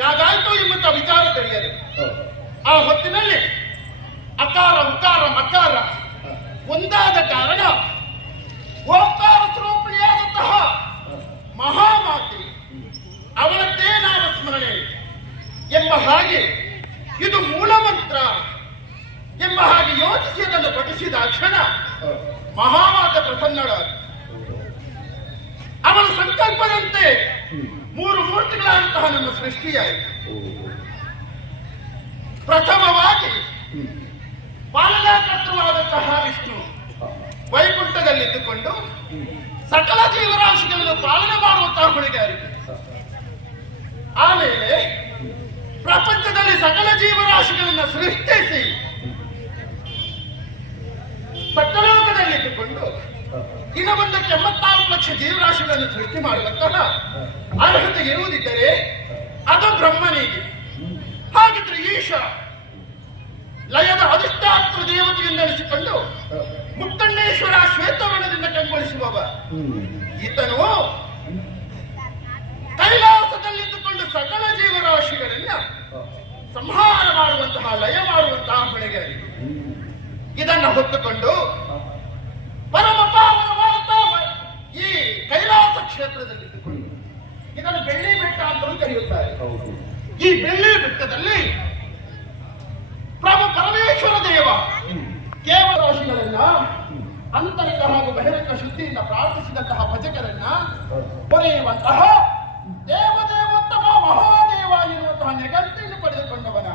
ಯಾಗಾಯ್ತು ಎಂಬಂತ ವಿಚಾರ ತಿಳಿಯದೆ ಆ ಹೊತ್ತಿನಲ್ಲಿ ಅಕಾರ ಉಕಾರ ಮಕಾರ ಒಂದಾದ ಕಾರಣ ಓಂಕಾರ ಸ್ವರೂಪಿಯಾದಂತಹ ಮಹಾಮಾತೆ ಅವಳದ್ದೇ ನಾಮ ಸ್ಮರಣೆ ಎಂಬ ಹಾಗೆ ಇದು ಮೂಲ ಮಂತ್ರ ಎಂಬ ಹಾಗೆ ಯೋಚಿಸಿ ಅದನ್ನು ಪಠಿಸಿದ ಕ್ಷಣ ಮಹಾಮಾತೆ ಪ್ರಸನ್ನಳಾದ. ಅವಳ ಸಂಕಲ್ಪದಂತೆ ಮೂರು ಮೂರ್ತಿಗಳಂತಹ ನಮ್ಮ ಸೃಷ್ಟಿಯಾಯಿತು. ಪ್ರಥಮವಾಗಿ ಪಾಲನಾಕರ್ತೃವಾದಂತಹ ವಿಷ್ಣು ವೈಕುಂಠದಲ್ಲಿದ್ದುಕೊಂಡು ಸಕಲ ಜೀವರಾಶಿಗಳನ್ನು ಪಾಲನೆ ಮಾಡುವಂತಹ ಹೊಣೆಗಾರಿಕೆ. ಆಮೇಲೆ ಪ್ರಪಂಚದಲ್ಲಿ ಸಕಲ ಜೀವರಾಶಿಗಳನ್ನು ಸೃಷ್ಟಿಸಿ ಸಕಲೋಕದಲ್ಲಿದ್ದುಕೊಂಡು ಇನ್ನು ಒಂದು 84 ಲಕ್ಷ ಜೀವರಾಶಿಗಳನ್ನು ಸೃಷ್ಟಿ ಮಾಡುವಂತಹ ಅರ್ಹತೆ ಇರುವುದಿದ್ದರೆ ಅದು ಬ್ರಹ್ಮನಿಗೆ. ಹಾಗಿದ್ರೆ ಈಶ ಲಯದ ಅಧಿಷ್ಠಾತ್ರ ದೇವತೆಯೆಂದೆನಿಸಿಕೊಂಡು ಮುಕ್ತಣ್ಣೇಶ್ವರ ಶ್ವೇತವರ್ಣದಿಂದ ಕಂಗೊಳಿಸುವವ ಈತನು ಕೈಲಾಸದಲ್ಲಿದ್ದುಕೊಂಡು ಸಕಲ ಜೀವರಾಶಿಗಳನ್ನ ಸಂಹಾರ ಮಾಡುವಂತಹ ಲಯ ಮಾಡುವಂತಹ ಹೊಣೆಗಾರಿಕೆ. ಇದನ್ನು ಹೊತ್ತುಕೊಂಡು ಪರಮ ಪಾವನವಾದಂತಹ ಈ ಕೈಲಾಸ ಕ್ಷೇತ್ರದಲ್ಲಿದ್ದುಕೊಂಡು ಇದನ್ನು ಬೆಳ್ಳಿ ಬೆಟ್ಟ ಅಂತಲೂ ಕರೆಯುತ್ತಾರೆ. ಈ ಬೆಳ್ಳಿ ಬೆಟ್ಟದಲ್ಲಿ ಪ್ರಭು ಪರಮೇಶ್ವರ ದೇವ ಕೇವಲ ರಾಶಿಗಳನ್ನ ಅಂತರಿಕ ಹಾಗೂ ಬಹಿರಂಗ ಶುದ್ಧಿಯಿಂದ ಪ್ರಾರ್ಥಿಸಿದಂತಹ ಭಜಕರನ್ನ ಪೊರೆಯುವಂತಹ ದೇವದೇವೋತ್ತಮ ಮಹಾದೇವ ಎನ್ನುವಂತಹ ನೆಗಂತೆಯನ್ನು ಪಡೆದುಕೊಂಡವನ.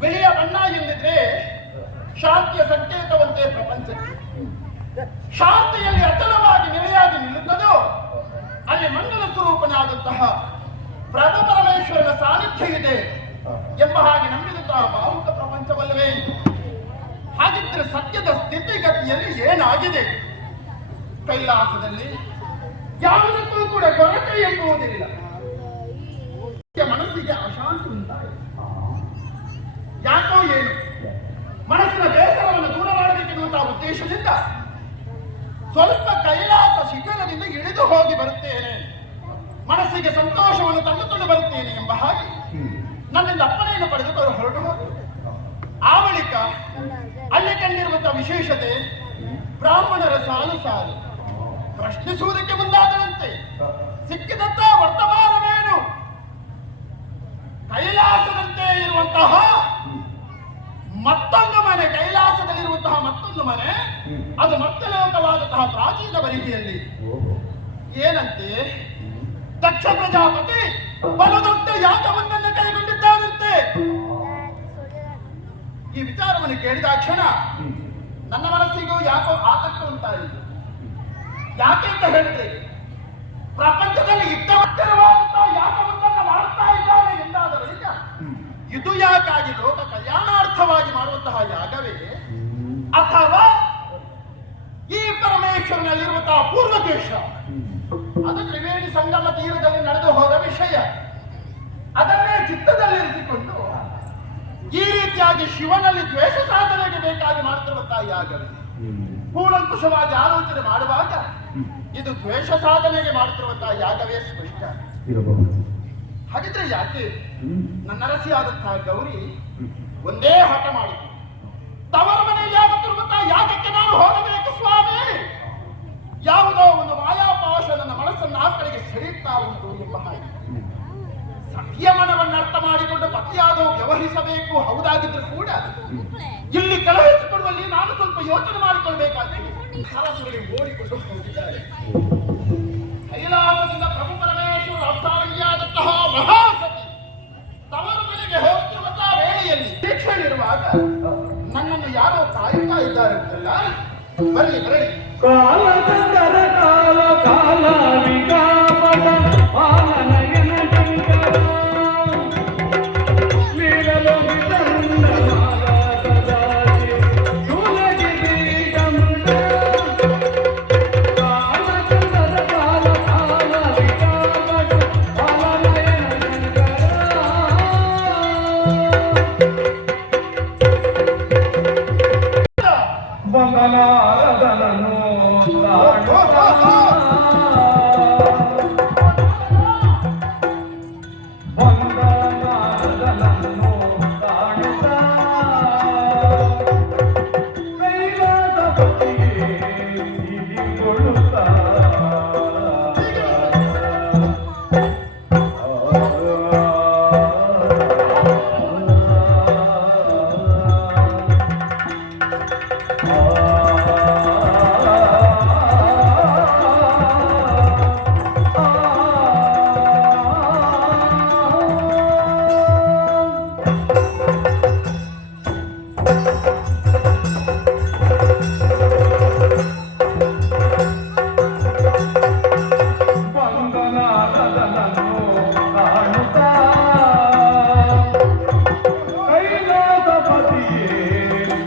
ಬಿಳಿಯ ಬಣ್ಣ ಎಂದಿದ್ರೆ ಶಾಂತಿಯ ಸಂಕೇತವಂತೆ ಪ್ರಪಂಚಕ್ಕೆ. ಶಾಂತಿಯಲ್ಲಿ ಅಚಲವಾಗಿ ನೆಲೆಯಾಗಿ ನಿಲ್ಲುತ್ತದೋ ಅಲ್ಲಿ ಮಂಗಲ ಸ್ವರೂಪನಾದಂತಹ ಪ್ರಭು ಪರಮೇಶ್ವರನ ಸಾನ್ನಿಧ್ಯ ಇದೆ ಎಂಬ ಹಾಗೆ ನಂಬಿದಂತಹ ಬಾಹುಕ ಪ್ರಪಂಚವಲ್ಲವೇ. ಹಾಗಿದ್ರೆ ಸತ್ಯದ ಸ್ಥಿತಿಗತಿಯಲ್ಲಿ ಏನಾಗಿದೆ? ಕೈಲಾಸದಲ್ಲಿ ಯಾವುದಕ್ಕೂ ಕೂಡ ಕೊರತೆ ಎಂಬುವುದಿಲ್ಲ. ಮನಸ್ಸಿಗೆ ಅಶಾಂತಿ ಉಂಟಾಯಿತು. ಯಾಕೋ ಏನು ಮನಸ್ಸಿನ ಬೇಸರವನ್ನು ದೂರ ಮಾಡಬೇಕೆನ್ನುವಂತಹ ಎನ್ನುವಂತಹ ಉದ್ದೇಶದಿಂದ ಸ್ವಲ್ಪ ಕೈಲಾಸ ಶಿಖರದಿಂದ ಇಳಿದು ಹೋಗಿ ಬರುತ್ತೇನೆ, ಮನಸ್ಸಿಗೆ ಸಂತೋಷವನ್ನು ತಂದುಕೊಂಡು ಬರುತ್ತೇನೆ ಎಂಬ ಹಾಗೆ ನನ್ನಿಂದ ಅಪ್ಪಣೆಯನ್ನು ಪಡೆದುಕೊಂಡು ಹೊರಟು ಹೋದರು. ಆ ಬಳಿಕ ಅಲ್ಲಿ ಕಂಡಿರುವಂತಹ ವಿಶೇಷತೆ ಬ್ರಾಹ್ಮಣರ ಸಾಲು ಸಾಲು ಪ್ರಶ್ನಿಸುವುದಕ್ಕೆ ಮುಂದಾದರಂತೆ. ಸಿಕ್ಕಿದಂತ ವರ್ತಮಾನವೇನು? ಕೈಲಾಸದಂತೆ ಇರುವಂತಹ ಮತ್ತೊಂದು ಮನೆ, ಕೈಲಾಸದಲ್ಲಿರುವಂತಹ ಮತ್ತೊಂದು ಮನೆ, ಅದು ಮತ್ತಲೋಕವಾದಂತಹ ಪ್ರಾಚೀನ ಬರಿಗೆಯಲ್ಲಿ ಏನಂತೆ, ದಕ್ಷ ಪ್ರಜಾಪತಿ ಬಲದೊಡ್ಡ ಯಾಗವನ್ನೆಲ್ಲ ಕೈಗೊಂಡಿದ್ದಾನಂತೆ. ಈ ವಿಚಾರವನ್ನು ಕೇಳಿದ ಕ್ಷಣ ನನ್ನ ಮನಸ್ಸಿಗೂ ಯಾಕೋ ಆತಂಕ ಉಂಟಾಯಿತು. ಯಾಕೆ ಅಂತ ಹೇಳಿದ್ರೆ, ಪ್ರಪಂಚದಲ್ಲಿ ಇದ್ದವತ್ತರವಾದಂತಹ ಯಾಗವನ್ನ ಮಾಡ್ತಾ ಇದ್ದಾನೆ ಎಂದಾದ ಬಳಿಕ ಇದು ಯಾಕಾಗಿ ಲೋಕ ಕಲ್ಯಾಣಾರ್ಥವಾಗಿ ಮಾಡುವಂತಹ ಯಾಗವೇ, ಅಥವಾ ಈ ಪರಮೇಶ್ವರನಲ್ಲಿರುವಂತಹ ಪೂರ್ವದೇಶ, ಅದು ತ್ರಿವೇಣಿ ಸಂಗಮ ತೀರದಲ್ಲಿ ನಡೆದು ಹೋದ ವಿಷಯ, ಅದನ್ನೇ ಚಿತ್ತದಲ್ಲಿರಿಸಿಕೊಂಡು ಈ ರೀತಿಯಾಗಿ ಶಿವನಲ್ಲಿ ದ್ವೇಷ ಸಾಧನೆಗೆ ಬೇಕಾಗಿ ಮಾಡ್ತಿರುವಂತಹ ಯಾಗವೇ? ಕೂಲಂಕುಷವಾಗಿ ಆಲೋಚನೆ ಮಾಡುವಾಗ ಇದು ದ್ವೇಷ ಸಾಧನೆಗೆ ಮಾಡುತ್ತಿರುವಂತಹ ಯಾಗವೇ ಸ್ಪಷ್ಟ. ಹಾಗಿದ್ರೆ ಯಾಕೆ ನನ್ನ ಅರಸಿಯಾದಂತಹ ಗೌರಿ ಒಂದೇ ಹಠ ಮಾಡಿತು, ತವರ ಮನೆಯಲ್ಲಿ ಆಗುತ್ತಿರುವಂತಹ ಯಾಗಕ್ಕೆ ನಾನು ಹೋಗಬೇಕು ಸ್ವಾಮಿ, ಯಾವುದೋ ಒಂದು ಮಾಯಾಪಾಶ ನನ್ನ ಮನಸ್ಸನ್ನು ಆ ಕಡೆಗೆ ಸೆಳೆಯುತ್ತಾ ಉಂಟು ಎಂಬ ಹಾಗೆ. ಸತಿಯ ಮನವನ್ನು ಅರ್ಥ ಮಾಡಿಕೊಂಡು ಪತಿಯಾದವು ವ್ಯವಹರಿಸಬೇಕು, ಹೌದಾಗಿದ್ರು ಕೂಡ ಇಲ್ಲಿ ಕಳುಹಿಸಿಕೊಡುವಲ್ಲಿ ನಾನು ಸ್ವಲ್ಪ ಯೋಚನೆ ಮಾಡಿಕೊಳ್ಬೇಕಾದ್ರೆ ಸರಸ್ವತಿ ಓಡಿಕೊಂಡು ಹೋಗಿದ್ದಾರೆ. ಕೈಲಾಸದಿಂದ ಪ್ರಭು ಪರಮೇಶ್ವರ ಅವತಾರಿಯಾದಂತಹ ಮಹಾಸತಿ ತವರ ಮನೆಗೆ ಹೋಗುತ್ತಿರುವಂತಹ ವೇಳೆಯಲ್ಲಿ ದೀಕ್ಷೆಯಲ್ಲಿರುವಾಗ ನನ್ನನ್ನು ಯಾರೋ ಕಾಯುತ್ತಾ ಇದ್ದಾರೆ ಅಂತಲ್ಲ. ಬರಲಿ ಬರಲಿ. ಕಾಲ ಕಾಲ ಕಾಲ ವಿಕಾಮದ ಪಾಲನಯನ ಶಂಕರ ನೀಡಲು ವಿತಂಡನಾಗಿ ಶೂಲಗಿರಿ ಗಮನ ಕಾಲ ಕಾಲ ಕಾಲ ವಿಕಾಮದ ಪಾಲನಯನ ಶಂಕರ ಬಂಧನಾರದನನು ಬಂಧನಾರದನನು ಕಾಣುತ್ತಾ ಕೈಲಾದ ಪತಿಗೆ ಹೀಗಿಕೊಳ್ಳುತ್ತಾ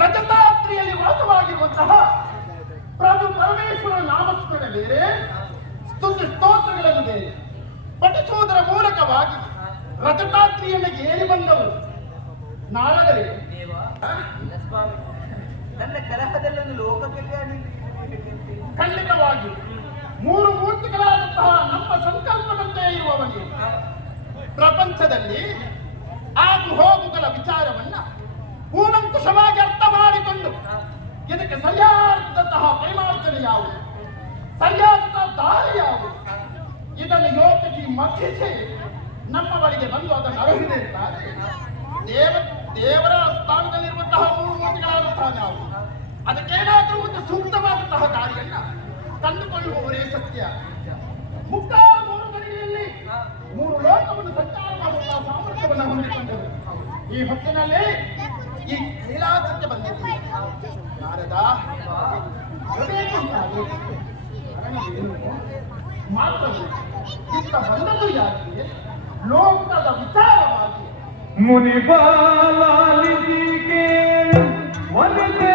ರಜತಾತ್ರಿಯಲ್ಲಿ ವಾಸವಾಗಿರುವಂತಹ ಪ್ರಭು ಪರಮೇಶ್ವರ ನಾಮಸ್ಮರಣ ಬೇರೆ, ಸ್ತುತಿ ಸ್ತೋತ್ರಗಳನ್ನು ಬೇರೆ ಪಠಿಸುವುದರ ಮೂಲಕವಾಗಿ ರಜತಾತ್ರಿಯನ್ನು ಏರಿ ಬಂದವರು ನಾರದರೆ ನನ್ನ ಕಲಹದಲ್ಲೊಂದು ಲೋಕ ಕಲ್ಯಾಣ ಖಂಡಿತವಾಗಿ ಮೂರು ಮೂರ್ತಿಗಳಾದಂತಹ ನಮ್ಮ ಸಂಕಲ್ಪದಂತೆ ಇರುವವನಿಗೆ ಪ್ರಪಂಚದಲ್ಲಿ ಆಗು ಹೋಗುಗಳ ವಿಚಾರವನ್ನ ಕೂಲಂಕುಷವಾಗಿ ಅರ್ಥ ಮಾಡಿಕೊಂಡು ಇದಕ್ಕೆ ಸರಿಯಾದಂತಹ ಪರಿಮಾರ್ಜನೆ ಯಾವುದು, ಸರಿಯಾದಂತಹ ದಾರಿ ಯಾವುದು, ಇದನ್ನು ಯೋಚಿಸಿ ಮಧ್ಯೆ ನಮ್ಮ ಬಳಿಗೆ ಬಂದು ಅದನ್ನು ಅರ್ಹಿದೆ ಅಂತಾದ್ರೆ ದೇವರ ಸ್ಥಾನದಲ್ಲಿರುವಂತಹ ಮೂರು ಮೂರ್ತಿಗಳಾದಂತಹ ನಾವು ಅದಕ್ಕೇನಾದರೂ ಒಂದು ಸೂಕ್ತವಾದಂತಹ ದಾರಿಯನ್ನ ತಂದುಕೊಳ್ಳುವವರೇ ಸತ್ಯ. ಮುಕ್ತ ಮೂರು ಈ ಹೊತ್ತಿನಲ್ಲಿ ಈ ಕೈಲಾಸಕ್ಕೆ ಬಂದಿದ್ದೀನಿ ನಾರದ ಮಾತ್ರವೇ ಇತ್ತ ಬಂದದ್ದು ಯಾಕೆ ಲೋಕದ ವಿಚಾರವಾಗಿ ಮುನಿಪಾಲಿಗೆ ವನದೇ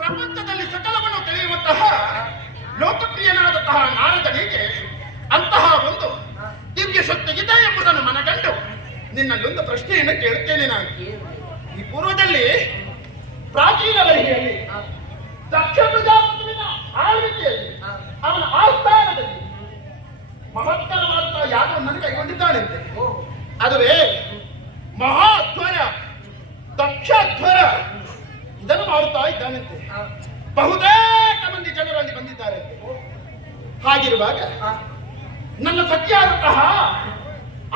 ಪ್ರಪಂಚದಲ್ಲಿ ಸಕಲವನ್ನು ತಿಳಿಯುವಂತಹ ಲೋಕಪ್ರಿಯನಾದಂತಹ ನಾರದನಿಗೆ ಅಂತಹ ಒಂದು ದಿವ್ಯ ಶಕ್ತಿ ಇದೆ ಎಂಬುದನ್ನು ಮನಗಂಡು ನಿನ್ನಲ್ಲಿ ಒಂದು ಪ್ರಶ್ನೆಯನ್ನು ಕೇಳುತ್ತೇನೆ ನಾನು. ಈ ಪೂರ್ವದಲ್ಲಿ ಪ್ರಾಚೀನ ವಹಿಯಲ್ಲಿ ದಕ್ಷ ಪ್ರಜಾಪತಿಯ ಆಳ್ವಿಕೆಯಲ್ಲಿ ಅವನ ಆಸ್ಥಾನದಲ್ಲಿ ಮಹತ್ತರವಾದಂತಹ ಯಾಗವನ್ನು ಕೈಗೊಂಡಿದ್ದಾನಂತೆ. ಅದುವೇ ಮಹಾಧ್ವರ ದಕ್ಷಧ್ವರ ಇದನ್ನು ಮಾಡುತ್ತಾ ಇದ್ದಾನಂತೆ. ಬಹುತೇಕ ಮಂದಿ ಜನರು ಅಲ್ಲಿ ಬಂದಿದ್ದಾರೆ. ಹಾಗಿರುವಾಗ ನನ್ನ ಸತ್ಯಾದಂತಹ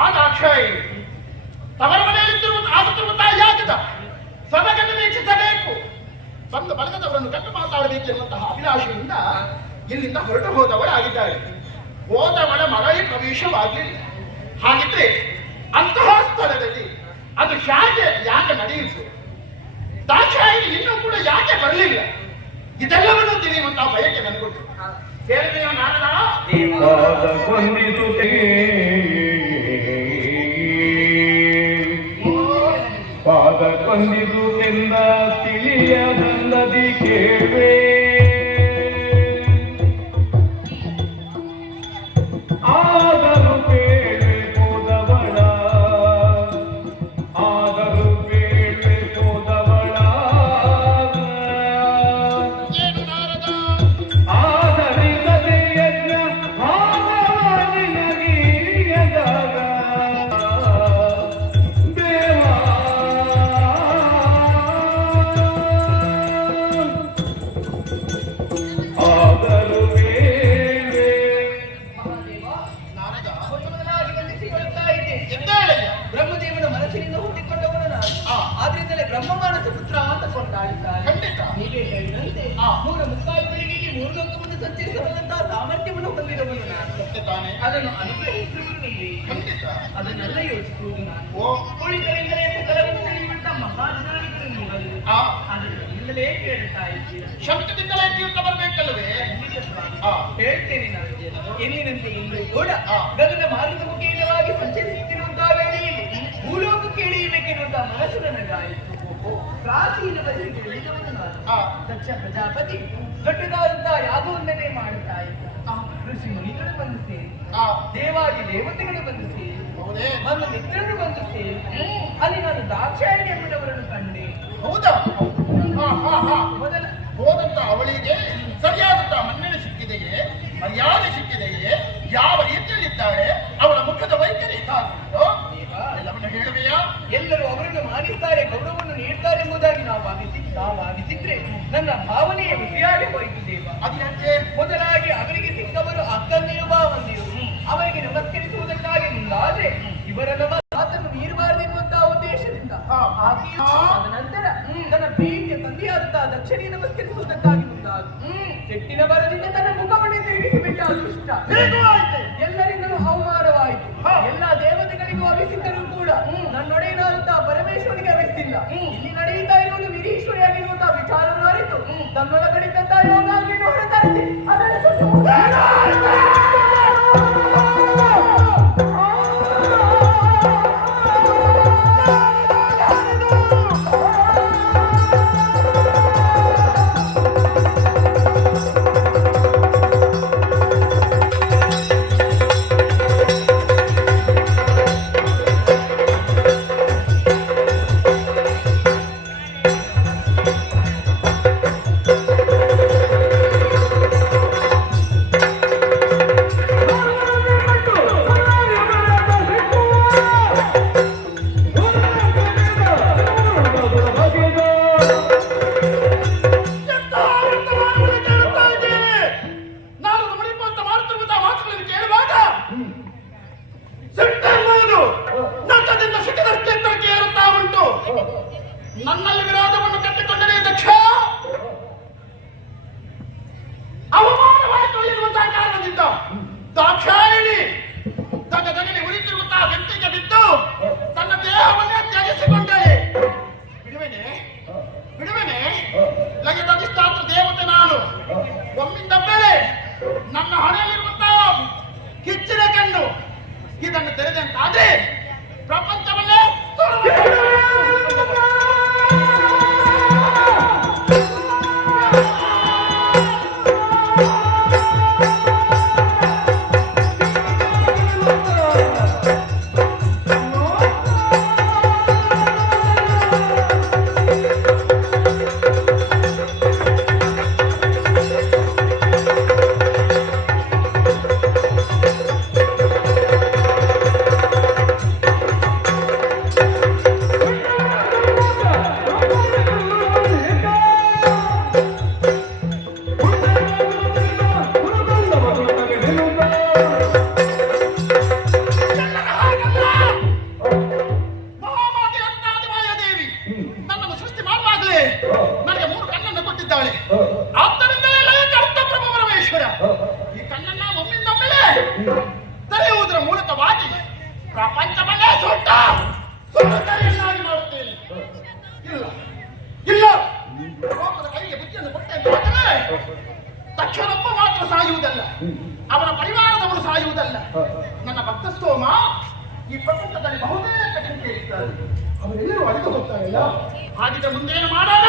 ಆ ದಾಕ್ಷಾಯಿ ತವರ ಆಗುತ್ತಿರುವಂತಹ ಯಾಗದ ಸಭೆಯನ್ನು ವೀಕ್ಷಿಸಬೇಕು, ಬಂದು ಬಳಗದವರನ್ನು ಕಟ್ಟು ಮಾತಾಡಬೇಕೆನ್ನುವಂತಹ ಅಭಿಲಾಷೆಯಿಂದ ಇಲ್ಲಿಂದ ಹೊರಟು ಹೋದವಳಾಗಿದ್ದಾರೆ. ಹೋದವಳ ಮರಳಿ ಪ್ರವೇಶವಾಗಿಲ್ಲ. ಹಾಗಿದ್ರೆ ಅಂತಹ ಸ್ಥಳದಲ್ಲಿ ಅದು ಯಾಕೆ ನಡೆಯಿತು? ದಾಕ್ಷಾಯಿನಿ ಇನ್ನೂ ಕೂಡ ಯಾಕೆ ಬರಲಿಲ್ಲ? ಇದೆಲ್ಲವನ್ನೂ ತಿಳಿಯುವಂತಹ ಬಯಕೆ ನನಗೊಟ್ಟು ಕೇಳಿದೆಯ ನಾರದ ಪಾದ ಕೊಂದಿಸುತ್ತೆಂದ ತಿಳಿಯದಲ್ಲದಿ ಕೇಳುವೆ. ಆದರೂ ಬೇಳೆ ಹೋದವಳ, ಆದರೂ ಬೇಳೆ ಹೋದವಳ, ಏನು ನಾರದ ಆಧರಿಸದೆ ಯಜ್ಞ ನಿನಗೀಯದಾಗ ದೇವ ಆದರೂ ಬೇಳೆ ನಾರದ ಮೊದಲಾಗಿ ಬಂದಿಸಿಕೊಳ್ತಾ ಇದ್ದೆ. ಎದ್ದೇಳಯ್ಯ. ಬ್ರಹ್ಮದೇವನ ಮನಸ್ಸಿನಿಂದ ಹುಟ್ಟಿಕೊಂಡವನು ನಾನು. ಆ. ಆದ್ರಿಂದಲೇ ಬ್ರಹ್ಮ ಮಾನಸ ಪುತ್ರ ಅಂತ ಕೊಂಡಾಡಿದ್ದಾರೆ. ಖಂಡಿತ. ನೀವೇ ಹೇಳಿದಂತೆ ಆ. 3 ಮುಕ್ಕಾಲು ಗಳಿಗೆ 3 ಲೋಕವನ್ನು ಸಂಚರಿಸಬಲ್ಲಂತಹ ಸಾಮರ್ಥ್ಯವನ್ನು ಹೊಂದಿದವನು ನಾನು. ಸತ್ಯ ತಾನೆ. ಅದನ್ನು ಅನುಗ್ರಹಿಸುವುದು ನೀವೇ. ಖಂಡಿತ. ಅದನ್ನೆಲ್ಲ ಯೋಚಿಸುವುದು ನಾನು. ಓ ಉಳಿದರೆಂದರೆ ಸಕಲವನ್ನು ತಿಳಿಯುವಂತ ಮಹಾಜ್ಞಾನಿಗಳು ನೀವಲ್ಲ. ಆ ಅದರಿಂದಲೇ ಕೇಳ್ತಾ ಇದ್ದೀರ. ಶಬ್ದದಿಂದಲೇ ತೀರ್ಥ ಬರಬೇಕಲ್ಲವೇ? ಖಂಡಿತ ಸ್ವಾಮಿ. ಆ. ಹೇಳ್ತೇನೆ ನಾನು. ಎಂದಿನಂತೆ ಇಂದು ಕೂಡ ಆ. ಗಗನ ಮಾರ್ಗದ ಮುಖೇನವಾಗಿ ಸಂಚರಿಸುತ್ತಿರುವಂತಹ ವೇಳೆಯಲ್ಲಿ ಭೂಲೋಕಕ್ಕೆ ಇಳಿಯಬೇಕೆನ್ನುವಂತಹ ಮನಸ್ಸು ನನಗಾಯಿತು. ಪ್ರಾಚೀನವರಿಗೆ ಉಳಿದವನು ನಾನು. ಆ. ದಕ್ಷ ಪ್ರಜಾಪತಿ ದೊಡ್ಡದಾದಂತಹ ಯಾಗವನ್ನೇ ಮಾಡುತ್ತಾ ಇದ್ದ. ಋಷಿ ಮುನಿಗಳು ಬಂದು ಸೇರಿ, ಆ. ದೇವಾದಿ ದೇವತೆಗಳು ಬಂದು ಸೇರಿ, ಹೌದೇ? ನನ್ನ ಮಿತ್ರರು ಬಂದು ಸೇರಿ, ಅಲ್ಲಿ ನಾನು ದಾಕ್ಷಾಯಣಿ ಎಂಬುದವರನ್ನು ಕಂಡೆ. ಹೌದಾ? ಮೊದಲ ಹೋದಂತ ಅವಳಿಗೆ ಸರಿಯಾದಂತ ಮನ್ನಣೆ ಸಿಕ್ಕಿದೆಯೇ, ಮರ್ಯಾದೆ ಸಿಕ್ಕಿದೆಯೇ, ಯಾವ ರೀತಿಯಲ್ಲಿದ್ದಾಳೆ, ಅವಳ ಮುಖದ ವೈಖರಿ ಹೇಗಿದೆಯೋ ಎಲ್ಲವನ್ನು ಹೇಳುವೆಯಾ? ಎಲ್ಲರೂ ಅವರನ್ನು ಮಾನಿಸ್ತಾರೆ, ಗೌರವವನ್ನು ನೀಡ್ತಾರೆ ಎಂಬುದಾಗಿ ನಾವು ಭಾವಿಸಿದ್ರೆ ನನ್ನ ಭಾವನೆಯ ವಿಷಯಾಗಿ ಹೋಯಿತು ದೇವ. ಅದು ಯಾಕೆ? ಮೊದಲಾಗಿ ಅವರಿಗೆ ಸಿಕ್ಕವರು ಅಕ್ಕನ್ನೆಯ ಭಾವಂದಿರು. ಅವರಿಗೆ ನಮಸ್ಕರಿಸುವುದಕ್ಕಾಗಿ ಮುಂದಾದ್ರೆ ಇವರ ಮಾತನ್ನು ಮೀರಬಾರದೆನ್ನುವಂತಹ ಉದ್ದೇಶದಿಂದ ಆಕೆಯು ತದನಂತರ ತನ್ನ ಪ್ರೀತಿಯ ತಂದೆಯಾದಂತಹ ದಕ್ಷಿಣಿಗೆ ನಮಸ್ಕರಿಸುವುದಕ್ಕಾಗಿ ಮುಂದಾದ ಸಿಟ್ಟಿನ ಬರದಿಂದ ತನ್ನ ಮುಖವನ್ನು ತಿರುಗಿಸಿಬಿಟ್ಟ ದುಷ್ಟ. ಎಲ್ಲರಿಂದಲೂ ಅವಮಾನವಾಯಿತು. ಎಲ್ಲ ದೇವತೆಗಳಿಗೂ ಅಭಿಸಿದ್ದರೂ ಕೂಡ ನನ್ನೊಡೆಯನಾದಂತಹ ಪರಮೇಶ್ವರಿಗೆ ಅಭಿಸಿಲ್ಲ. ಇಲ್ಲಿ ನಡೆಯುತ್ತಾ ಇರುವುದು ನಿರೀಶ್ವರಿಯಾಗಿರುವಂತಹ ವಿಚಾರವನ್ನು ಅರಿತು ತನ್ನೊಳಗಡಿದ್ದಂತಹ ಯೋಗಾಗ್ನಿಯನ್ನು ಹೊರತರಿಸಿ ಅದರ ನನ್ನಲ್ಲಿ ವಿರೋಧವನ್ನು ಕಟ್ಟಿಕೊಂಡರೆ ದಕ್ಷ ಅವಮಾನವಾಯಿತು ಎನ್ನುವಂತಹ ಕಾರಣದಿಂದ ದಾಕ್ಷಾಯಿಣಿ ದಗದಗಲಿ ಉರಿತಿರುತ್ತಾ ವ್ಯಕ್ತಿಗೆ ಬಿದ್ದು ತನ್ನ ದೇಹವನ್ನೇ ತ್ಯಜಿಸಿಕೊಂಡರೆ ಬಿಡುವೆನೆ ಲಗಿತಾತ್ರ ದೇವತೆ ನಾನು ಒಮ್ಮಿಂದ ಬೆಳೆ ನನ್ನ ಹಣೆಯಲ್ಲಿರುವಂತಹ ಕಿಚ್ಚಿನ ಕಣ್ಣು ಇದನ್ನು ತೆರೆದಂತಾದ್ರೆ ಪ್ರಪಂಚವನ್ನೇ ನನಗೆ 3 ಕಣ್ಣನ್ನು ಕೊಟ್ಟಿದ್ದಾಳೆ. ಆದ್ದರಿಂದಲೇ ಕರ್ತಪ್ರಭು ಪರಮೇಶ್ವರ ಈ ಕಣ್ಣನ್ನ ಒಮ್ಮಿಂದೊಮ್ಮೆಲೆ ತೆರೆಯುವುದರ ಮೂಲಕವಾಗಿ ಪ್ರಪಂಚವನ್ನೇ ಸುಟ್ಟನ್ನಾಗಿ ಮಾಡುತ್ತೇನೆ. ಇಲ್ಲ ಲೋಕದ ಕೈಗೆ ಬುದ್ಧಿಯನ್ನು ಕೊಟ್ಟೆ ತಕ್ಷಣೊಬ್ಬ ಮಾತ್ರ ಸಾಯುವುದಲ್ಲ, ಅವನ ಪರಿವಾರದವರು ಸಾಯುವುದಲ್ಲ. ನನ್ನ ಭಕ್ತಸ್ತೋಮ ಈ ಪ್ರಪಂಚದಲ್ಲಿ ಬಹುತೇಕ ಸಂಖ್ಯೆ ಇದ್ದಾರೆ, ಅವರೆಲ್ಲರೂ ಅರಿತು ಹೋಗ್ತಾರಲ್ಲ. ಹಾಗಿದ್ರೆ ಮುಂದೇನು ಮಾಡೋಣ?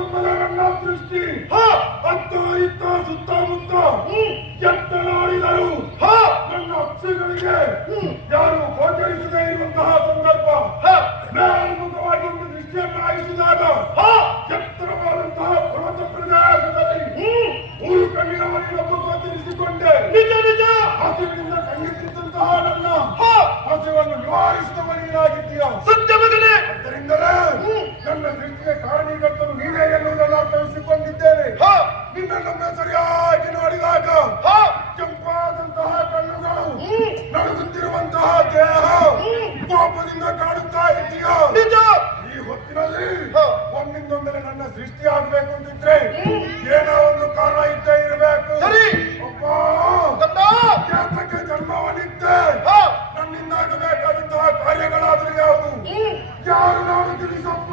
ನಮ್ಮದೇ ನನ್ನ ದೃಷ್ಟಿ ಹಾ ಅತ್ತ ಇತ್ತ ಸುತ್ತಮುತ್ತ ಎತ್ತ ನೋಡಿದರು ನನ್ನ ಅಕ್ಷಗಳಿಗೆ ಯಾರು ಗೋಚರಿಸದೇ ಇರುವಂತಹ ಸಂದರ್ಭ ಮೇಲ್ಮುಖವಾಗಿ ಒಂದು ದೃಷ್ಟಿಯನ್ನು ಹಾಯಿಸಿದಾಗ ಎತ್ತರವಾದಂತಹ ಪರ್ವತ ಪ್ರದೇಶದಲ್ಲಿ ಮೂರು ಕಣ್ಣಿನ ಮನೆಯೊಬ್ಬ ಗೋಚರಿಸಿಕೊಂಡೆ. ನಿಜ ನಿಜ. ಹಸಿವಿನಿಂದ ಕಂಗೆಟ್ಟಿದ್ದಂತಹ ನನ್ನ ಹಸಿವನ್ನು ನಿವಾರಿಸಿದ ಮನೆಯಾಗಿದ್ದೀಯ. ಸತ್ಯ ಮಗನೇ. ಆದ್ದರಿಂದಲೇ ನನ್ನ ದೃಷ್ಟಿಗೆ ಕಾರಣೀಕರ್ತರು ನೀವೇ ಎನ್ನುವುದನ್ನು ಅರ್ಥೈಸಿಕೊಂಡಿದ್ದೇನೆ. ನಿನ್ನನ್ನು ಸರಿಯಾಗಿ ನೋಡಿದಾಗ ಕೆಂಪಾದಂತಹ ಕಣ್ಣುಗಳು, ನಡುಗುತ್ತಿರುವಂತಹ ದೇಹ, ಕೋಪದಿಂದ ಕಾಣುತ್ತಾ ಇದ್ದೀಯ. ನಿಜ. ಈ ಹೊತ್ತಿನಲ್ಲಿ ಒಮ್ಮಿಂದೊಮ್ಮೆಲೆ ನನ್ನ ಸೃಷ್ಟಿ ಆಗ್ಬೇಕು ಅಂತಿದ್ರೆ ಏನೋ ಒಂದು ಕಾರಣ ಇದ್ದೇ ಇರಬೇಕು. ಸರಿ. ಒಬ್ಬ ಯಾತಕ್ಕೆ ಜನ್ಮವನ್ನಿದ್ದೆ, ನನ್ನಿಂದ ಆಗಬೇಕಾದಂತಹ ಕಾರ್ಯಗಳಾದರೂ ಯಾವುದು, ಯಾರು ನಾವು ತಿಳಿಸಪ್ಪ.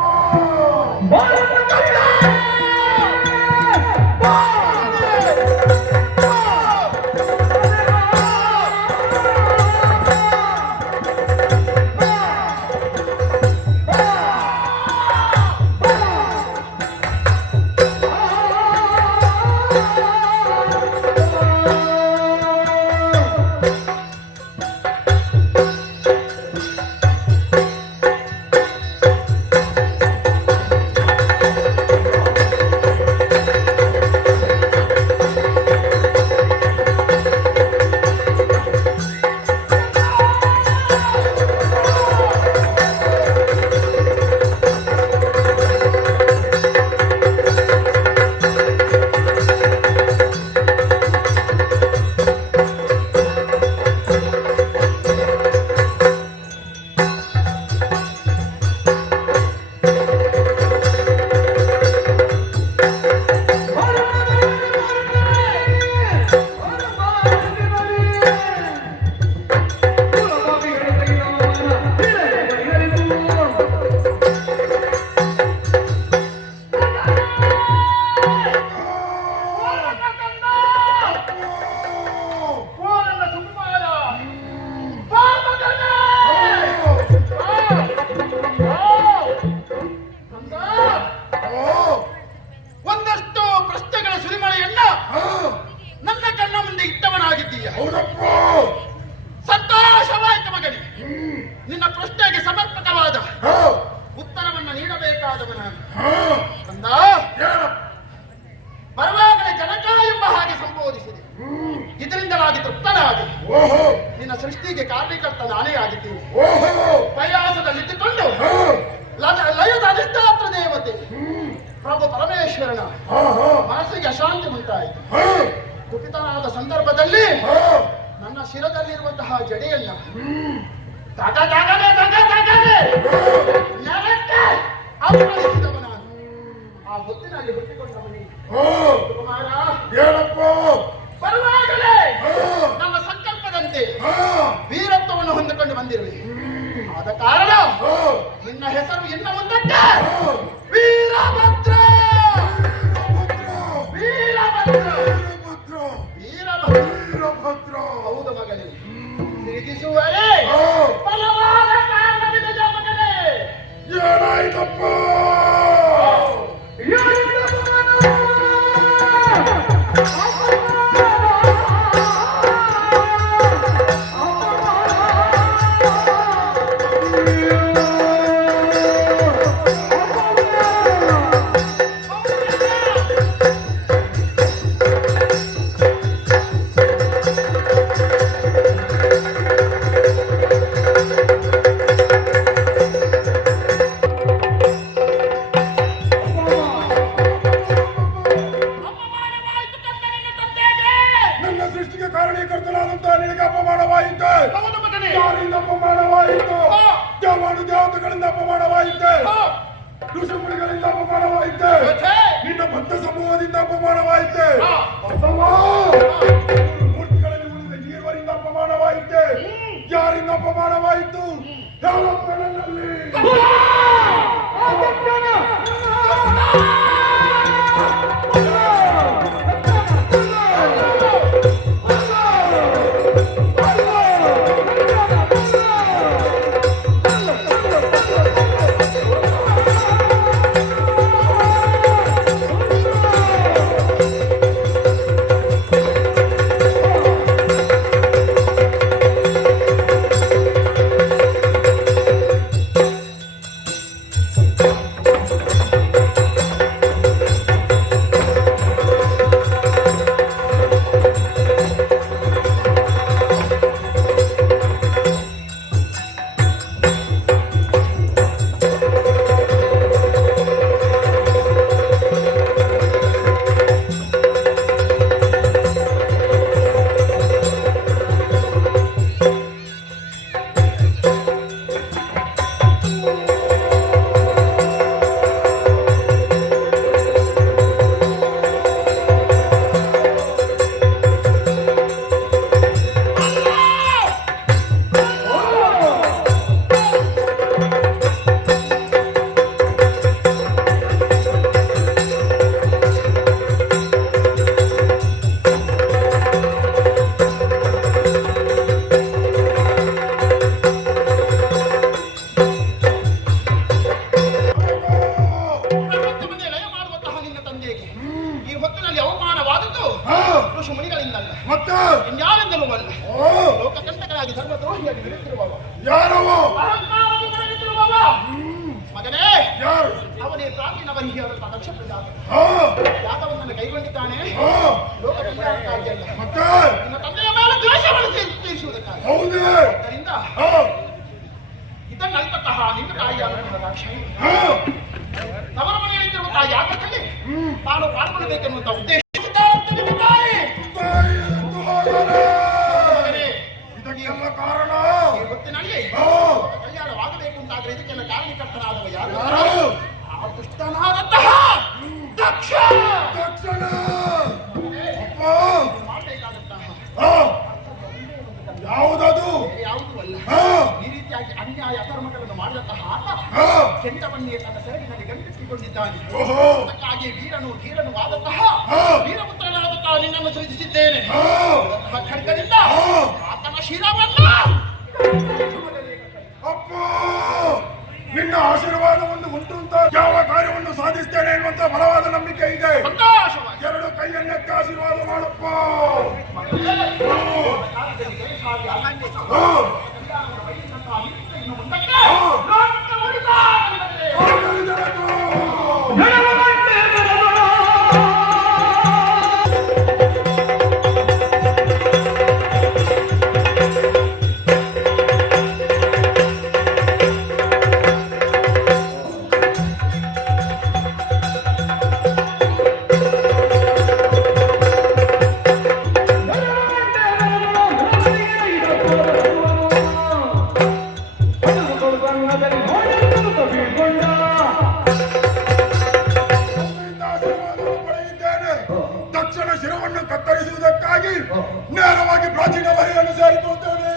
ಒಂದಷ್ಟು ಪ್ರಶ್ನೆಗಳ ಸುರಿಮಳೆಯನ್ನ ನನ್ನ ಕಣ್ಣ ಮುಂದೆ ಇಟ್ಟವನಾಗಿದ್ದೀಯ. ಹೌದಪ್ಪ. ಸಂತೋಷವಾಯ್ತು ಮಗನೇ. ನಿನ್ನ ಪ್ರಶ್ನೆಗೆ ಸಮರ್ಪಕವಾದ ಉತ್ತರವನ್ನು ನೀಡಬೇಕಾದವನಾಗಿ ಕಂದ. ಬರುವಾಗಲೇ ಜನಕ ಎಂಬ ಹಾಗೆ ಸಂಬೋಧಿಸಿದೆ. ಇದರಿಂದಲಾಗಿ ತೃಪ್ತನಾಗಿ ನಿನ್ನ ಸೃಷ್ಟಿಗೆ ಕಾರಣೀಕರ್ತ ನಾನೇ ಆಗಿದ್ದೀನಿ. ಪ್ರಯಾಸದಲ್ಲಿದ್ದುಕೊಂಡು ಲಯದ ಅಧಿಷ್ಠಾತ್ರ ದೇವತೆ ಪ್ರಭು ಪರಮೇಶ್ವರನ ಮನಸ್ಸಿಗೆ ಅಶಾಂತಿ ಉಂಟಾಯಿತು. ಕುಪಿತನಾದ ಸಂದರ್ಭದಲ್ಲಿ ನನ್ನ ಶಿರದಲ್ಲಿರುವಂತಹ ಜಡೆಯನ್ನ ಅಪಹರಿಸಿದವ ನಾನು. ಆ ಹೊತ್ತಿನಲ್ಲಿ ಹುಟ್ಟಿಕೊಂಡವನಿ ಕುಮಾರ. ಬರುವಾಗಲೇ ನಮ್ಮ ಸಂಕಲ್ಪದಂತೆ ವೀರತ್ವವನ್ನು ಹೊಂದಿಕೊಂಡು ಬಂದಿರುವೆ. ಆದ ಕಾರಣ ನಿನ್ನ ಹೆಸರು ಇನ್ನು ಮುಂದಕ್ಕೆ ವೀರಭದ್ರ. ವೀರಭದ್ರ. ವೀರಭದ್ರ. ಹೌದು ಮಗನೇ. ಸಿಗಿಸುವರೆ ಬಲವಾದ ಕಾರಣವಿದೆ ಮಗನೇ. ಏನಾಯ್ತಪ್ಪ? ಕಾರಣೀಕರ್ತನಾದಂತಹ ನಿನಗೆ ಅಪಮಾನವಾಯಿತೆ. ಯಾರಿಂದ ಅಪಮಾನವಾಯಿತು? ದೇವಾನು ದೇವತೆಗಳಿಂದ ಅಪಮಾನವಾಯಿತೆ. ಋಷಿಮುನಿಗಳಿಂದ ಅಪಮಾನವಾಯಿತೆ. ನಿನ್ನ ಭಕ್ತ ಸಮೂಹದಿಂದ ಅಪಮಾನವಾಯಿತೆ. ಮೂರ್ತಿಗಳಲ್ಲಿ ಉಳಿದ ಜೀವರಿಂದ ಅಪಮಾನವಾಯಿತೆ. ಯಾರಿಂದ ಅಪಮಾನವಾಯಿತು? ದೇವಸ್ಥಾನದಲ್ಲಿ ಶಿರಾಪರಿಹಿಯಾದಂತಹ ದಕ್ಷ ಪ್ರಜಾಪತಿ ಹಾ, ಯಾಗವನ್ನು ಕೈಗೊಂಡಿದ್ದಾನೆ. ಹಾ, ಲೋಕ ಕಲ್ಯಾಣಕ್ಕಾಗಿ ಅಲ್ಲ, ಮತ್ತೆ ನಿನ್ನ ತಂದೆಯ ಮೇಲೆ ದ್ವೇಷವನ್ನು ತೀರಿಸುವುದಕ್ಕಾಗಿ. ಹೌದೇ ಅದರಿಂದ ಹಾ, ಇದನ್ನು ಅರಿತಂತಹ ನಿನ್ನ ತಾಯಿಯಾದಂತಹ ದಾಕ್ಷಾಯಿ ಹಾ, ತವರ ಮನೆಯಲ್ಲಿರುವಂತಹ ಯಾಗದಲ್ಲಿ ತಾನು ಪಾಲ್ಗೊಳ್ಳಬೇಕೆನ್ನುವಂತಹ ಉದ್ದೇಶಿಸಿದ್ದಾರಂತೆ ನಿನ್ನ ತಾಯಿ. ತಾಯಿ ಎಂದು ಹೋದರೆ ಮಗನೇ, ಇದಕ್ಕೆಲ್ಲ ಕಾರಣ ಈ ಹೊತ್ತಿನಲ್ಲಿ ಹಾ, ಕಲ್ಯಾಣವಾಗಬೇಕು ಅಂತಾದ್ರೆ ಇದಕ್ಕೆಲ್ಲ ಕಾರಣಕರ್ತನಾದವ ಯಾರು? ಯಾರು? ಆ ದುಷ್ಟನಾದಂತಹ ದಕ್ಷ. ತಕ್ಷಣ ಅಪ್ಪ ಮಾಡಬೇಕಾದಂತಹ ಹಾ, ಯಾವುದದು ಯಾವುದೂ ಅಲ್ಲ. ಹಾ, ಈ ರೀತಿಯಾಗಿ ಅನ್ಯಾಯ ಅಧರ್ಮಗಳನ್ನು ಮಾಡಿದಂತಹ ಆತ ಹಾ, ಕೆಂಡವನ್ನೇ ತನ್ನ ಸೆರಗಿನಲ್ಲಿ ಗಂಟಿಸಿಕೊಂಡಿದ್ದಾನೆ. ಓಹೋ ಅದಕ್ಕಾಗಿ ವೀರನು ಧೀರನುವಾದಂತಹ ಹಾ, ವೀರಪುತ್ರನಾದಂತಹ ನಿನ್ನನ್ನು ಸೃಜಿಸಿದ್ದೇನೆ. ಹಾ, ಆ ಖಡ್ಗದಿಂದ ಹಾ. ಆತನ ಶಿರವನ್ನ ಅಪ್ಪ ನಿನ್ನ ಆಶೀರ್ವಾದವನ್ನು ಉಂಟು ಅಂತ ಯಾವ ಕಾರ್ಯವನ್ನು ಸಾಧಿಸ್ತೇನೆ ಎನ್ನುವಂತ ಬಲವಾದ ನಂಬಿಕೆ ಇದೆ. ಸಂತೋಷವಾಗಿ ಎರಡು ಕೈಯನ್ನೆತ್ತಿ ಆಶೀರ್ವಾದ ಮಾಡಪ್ಪ. ಹಾ, ಇನ್ನು ಮುಂದಕ್ಕೆ ಲೋಕ ಉಳಿದಾಗಲಿದೆ. ನಿನ್ನಿಂದ ಆಶೀರ್ವಾದವನ್ನು ಪಡೆದಿದ್ದೇನೆ. ತಕ್ಷಣ ಶಿರವನ್ನು ಕತ್ತರಿಸುವುದಕ್ಕಾಗಿ ನೇರವಾಗಿ ಪ್ರಾಚೀನ ಬರಿಯನ್ನು ಸೇರಿಕೊಳ್ತೇನೆ.